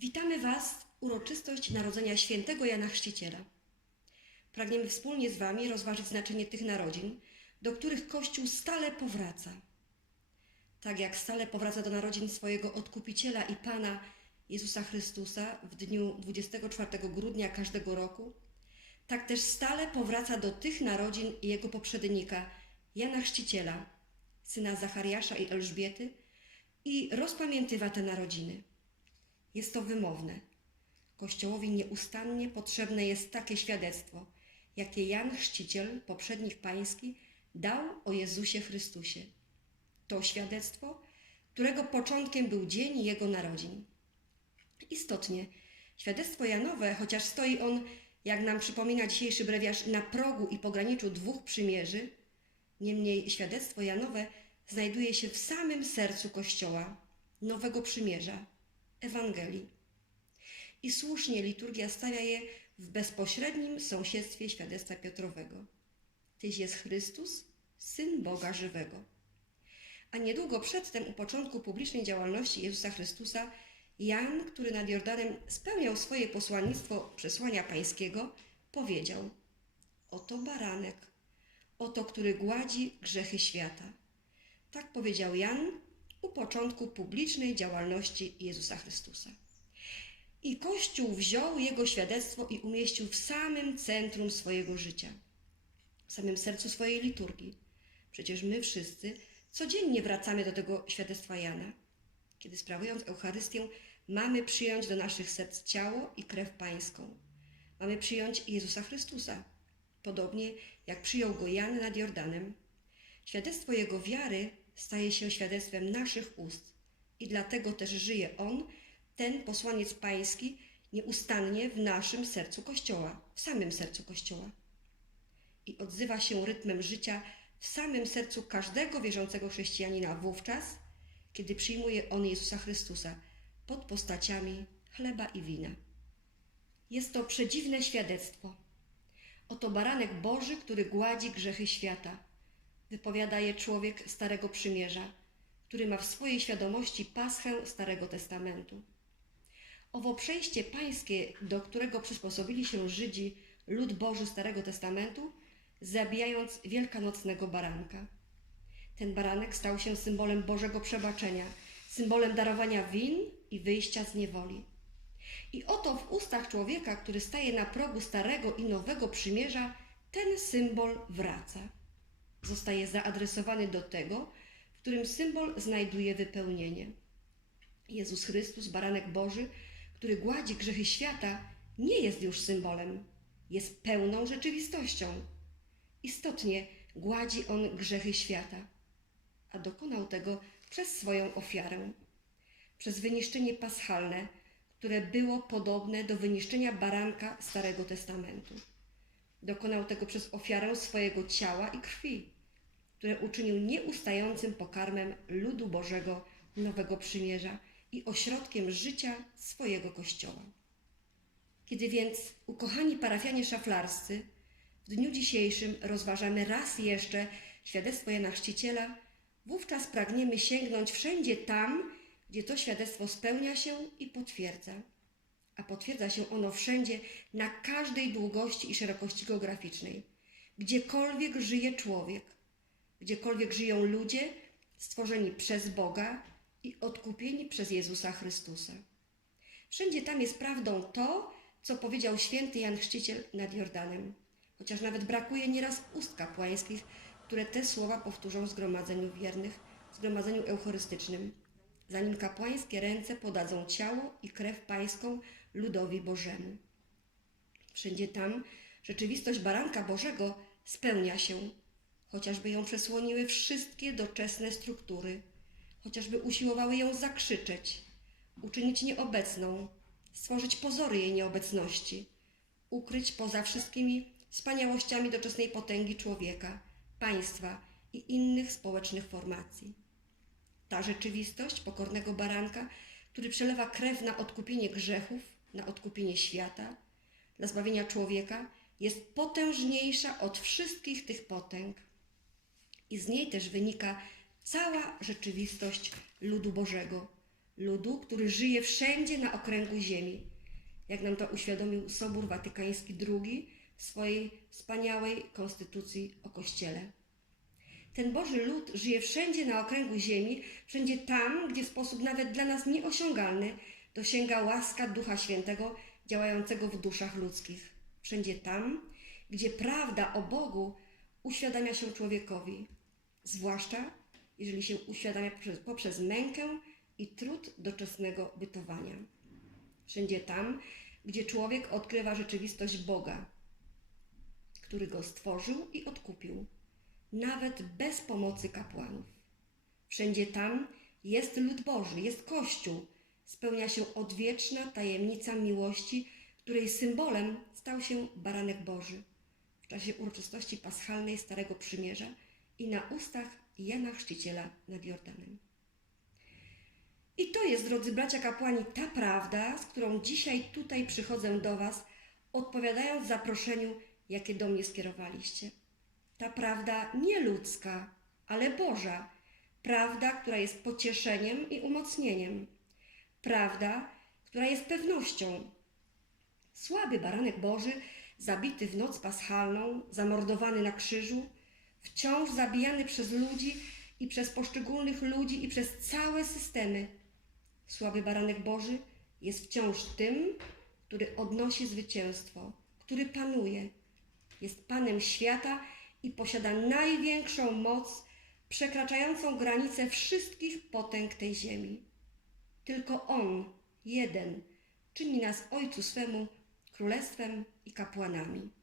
Witamy Was w uroczystość Narodzenia Świętego Jana Chrzciciela. Pragniemy wspólnie z Wami rozważyć znaczenie tych narodzin, do których Kościół stale powraca. Tak jak stale powraca do narodzin swojego Odkupiciela i Pana Jezusa Chrystusa w dniu 24 grudnia każdego roku, tak też stale powraca do tych narodzin jego poprzednika, Jana Chrzciciela, syna Zachariasza i Elżbiety, i rozpamiętywa te narodziny. Jest to wymowne. Kościołowi nieustannie potrzebne jest takie świadectwo, jakie Jan Chrzciciel, poprzednik pański, dał o Jezusie Chrystusie. To świadectwo, którego początkiem był dzień Jego narodzin. Istotnie, świadectwo Janowe, chociaż stoi on, jak nam przypomina dzisiejszy brewiarz, na progu i pograniczu dwóch przymierzy, niemniej świadectwo Janowe znajduje się w samym sercu Kościoła, Nowego Przymierza, Ewangelii. I słusznie liturgia stawia je w bezpośrednim sąsiedztwie świadectwa Piotrowego. Tyś jest Chrystus, Syn Boga żywego. A niedługo przedtem, u początku publicznej działalności Jezusa Chrystusa, Jan, który nad Jordanem spełniał swoje posłannictwo przesłania pańskiego, powiedział: Oto baranek, oto, który gładzi grzechy świata. Tak powiedział Jan u początku publicznej działalności Jezusa Chrystusa. I Kościół wziął jego świadectwo i umieścił w samym centrum swojego życia, w samym sercu swojej liturgii. Przecież my wszyscy codziennie wracamy do tego świadectwa Jana. Kiedy sprawując Eucharystię, mamy przyjąć do naszych serc ciało i krew Pańską. Mamy przyjąć Jezusa Chrystusa, podobnie jak przyjął go Jan nad Jordanem. Świadectwo jego wiary staje się świadectwem naszych ust i dlatego też żyje on, ten posłaniec pański, nieustannie w naszym sercu Kościoła, w samym sercu Kościoła. I odzywa się rytmem życia w samym sercu każdego wierzącego chrześcijanina wówczas, kiedy przyjmuje on Jezusa Chrystusa pod postaciami chleba i wina. Jest to przedziwne świadectwo. Oto baranek Boży, który gładzi grzechy świata. Wypowiada je człowiek Starego Przymierza, który ma w swojej świadomości paschę Starego Testamentu. Owo przejście pańskie, do którego przysposobili się Żydzi, lud Boży Starego Testamentu, zabijając wielkanocnego baranka. Ten baranek stał się symbolem Bożego przebaczenia, symbolem darowania win i wyjścia z niewoli. I oto w ustach człowieka, który staje na progu Starego i Nowego Przymierza, ten symbol wraca. Zostaje zaadresowany do tego, w którym symbol znajduje wypełnienie. Jezus Chrystus, baranek Boży, który gładzi grzechy świata, nie jest już symbolem, jest pełną rzeczywistością. Istotnie gładzi on grzechy świata, a dokonał tego przez swoją ofiarę, przez wyniszczenie paschalne, które było podobne do wyniszczenia baranka Starego Testamentu. Dokonał tego przez ofiarę swojego ciała i krwi, które uczynił nieustającym pokarmem ludu Bożego Nowego Przymierza i ośrodkiem życia swojego Kościoła. Kiedy więc, ukochani parafianie szaflarscy, w dniu dzisiejszym rozważamy raz jeszcze świadectwo Jana Chrzciciela, wówczas pragniemy sięgnąć wszędzie tam, gdzie to świadectwo spełnia się i potwierdza. A potwierdza się ono wszędzie, na każdej długości i szerokości geograficznej, gdziekolwiek żyje człowiek, gdziekolwiek żyją ludzie stworzeni przez Boga i odkupieni przez Jezusa Chrystusa. Wszędzie tam jest prawdą to, co powiedział święty Jan Chrzciciel nad Jordanem, chociaż nawet brakuje nieraz ust kapłańskich, które te słowa powtórzą w zgromadzeniu wiernych, w zgromadzeniu eucharystycznym, zanim kapłańskie ręce podadzą ciało i krew pańską ludowi Bożemu. Wszędzie tam rzeczywistość baranka Bożego spełnia się, chociażby ją przesłoniły wszystkie doczesne struktury, chociażby usiłowały ją zakrzyczeć, uczynić nieobecną, stworzyć pozory jej nieobecności, ukryć poza wszystkimi wspaniałościami doczesnej potęgi człowieka, państwa i innych społecznych formacji. Ta rzeczywistość pokornego baranka, który przelewa krew na odkupienie grzechów, na odkupienie świata, dla zbawienia człowieka, jest potężniejsza od wszystkich tych potęg. I z niej też wynika cała rzeczywistość ludu Bożego, ludu, który żyje wszędzie na okręgu ziemi, jak nam to uświadomił Sobór Watykański II w swojej wspaniałej konstytucji o Kościele. Ten Boży lud żyje wszędzie na okręgu ziemi, wszędzie tam, gdzie w sposób nawet dla nas nieosiągalny dosięga łaska Ducha Świętego działającego w duszach ludzkich. Wszędzie tam, gdzie prawda o Bogu uświadamia się człowiekowi, zwłaszcza jeżeli się uświadamia poprzez, poprzez mękę i trud doczesnego bytowania. Wszędzie tam, gdzie człowiek odkrywa rzeczywistość Boga, który go stworzył i odkupił, nawet bez pomocy kapłanów. Wszędzie tam jest lud Boży, jest Kościół, spełnia się odwieczna tajemnica miłości, której symbolem stał się baranek Boży w czasie uroczystości paschalnej Starego Przymierza i na ustach Jana Chrzciciela nad Jordanem. I to jest, drodzy bracia kapłani, ta prawda, z którą dzisiaj tutaj przychodzę do Was, odpowiadając zaproszeniu, jakie do mnie skierowaliście. Ta prawda nie ludzka, ale Boża. Prawda, która jest pocieszeniem i umocnieniem. Prawda, która jest pewnością. Słaby baranek Boży, zabity w noc paschalną, zamordowany na krzyżu, wciąż zabijany przez ludzi i przez poszczególnych ludzi i przez całe systemy. Słaby baranek Boży jest wciąż tym, który odnosi zwycięstwo, który panuje. Jest Panem świata i posiada największą moc, przekraczającą granice wszystkich potęg tej ziemi. Tylko On, jeden, czyni nas Ojcu swemu królestwem i kapłanami.